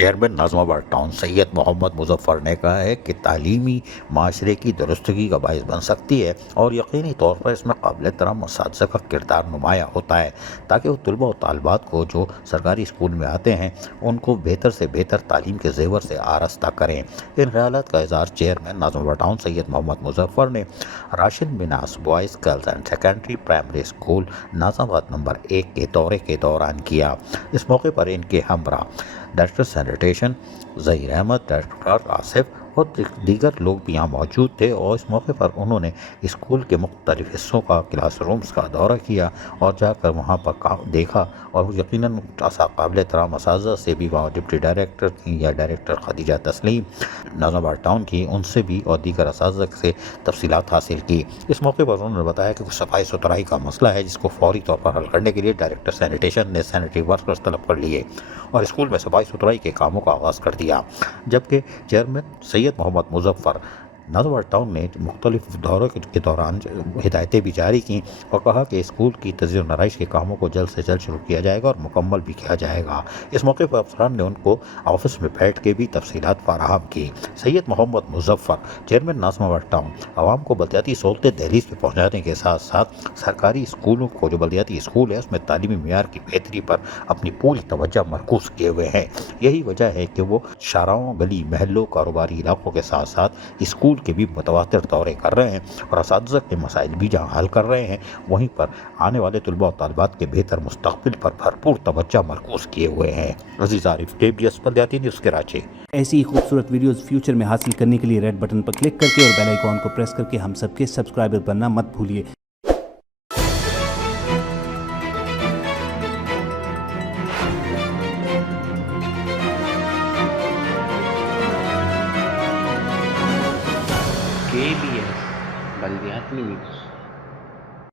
Chairman نظم آباد town سید محمد مظفر نے کہا ہے کہ تعلیمی معاشرے کی درستگی کا باعث بن سکتی ہے اور یقینی طور پر اس میں قابل احترام اساتذہ کا کردار نمایاں ہوتا ہے تاکہ وہ طلباء و طالبات کو جو سرکاری اسکول میں آتے ہیں ان کو بہتر سے بہتر تعلیم کے زیور سے آراستہ کریں۔ ان خیالات کا اظہار چیئرمین نظم آباد ٹاؤن سید محمد مظفر نے راشن مناس boys girls and secondary primary school Nazimabad number 1 کے دورے کے دوران کیا۔ اس موقع پر ان کے ہمراہ director sanitation Zaheer Ahmed, director Asif اور دیگر لوگ بھی یہاں موجود تھے، اور اس موقع پر انہوں نے اسکول کے مختلف حصوں کا کلاس رومز کا دورہ کیا اور جا کر وہاں پر دیکھا، اور یقیناً قابل احترام اساتذہ سے بھی وہاں ڈپٹی ڈائریکٹر کی یا ڈائریکٹر خدیجہ تسلیم نظم آباد ٹاؤن کی ان سے بھی اور دیگر اساتذہ سے تفصیلات حاصل کی۔ اس موقع پر انہوں نے بتایا کہ صفائی ستھرائی کا مسئلہ ہے جس کو فوری طور پر حل کرنے کے لیے ڈائریکٹر سینیٹیشن نے سینیٹری ورکرز طلب کر لیے اور اسکول میں صفائی ستھرائی کے کاموں کا آغاز کر دیا، جبکہ چیئرمین سید محمد مظفر نظم آباد ٹاؤن نے مختلف دوروں کے دوران ہدایتیں بھی جاری کیں اور کہا کہ اسکول کی تزئین و نرائش کے کاموں کو جلد سے جلد شروع کیا جائے گا اور مکمل بھی کیا جائے گا۔ اس موقع پر افسران نے ان کو آفس میں بیٹھ کے بھی تفصیلات فراہم کی۔ سید محمد مظفر چیئرمین نظم آباد ٹاؤن عوام کو بلدیاتی سہولتیں دہلیز پہ پہنچانے کے ساتھ ساتھ سرکاری اسکولوں کو جو بلدیاتی اسکول ہے اس میں تعلیمی معیار کی بہتری پر اپنی پوری توجہ مرکوز کیے ہوئے ہیں۔ یہی وجہ ہے کہ وہ شاہراہوں، گلی محلوں، کاروباری علاقوں کے ساتھ ساتھ اسکول کے بھی متواتر دورے کر رہے ہیں اور اساتذہ کے مسائل بھی جہاں حل کر رہے ہیں وہیں پر آنے والے طلباء و طالبات کے بہتر مستقبل پر بھرپور توجہ مرکوز کیے ہوئے ہیں۔ عزیز عارف، KBS بلدیاتی نیوز کراچی۔ ایسی ہی خوبصورت ویڈیوز فیوچر میں حاصل کرنے کے لیے ریڈ بٹن پر کلک کر کے اور بیل آئیکن کو پریس کر کے ہم سب کے سبسکرائبر بننا مت بھولیے۔ KBS بلدیاتی نیوز۔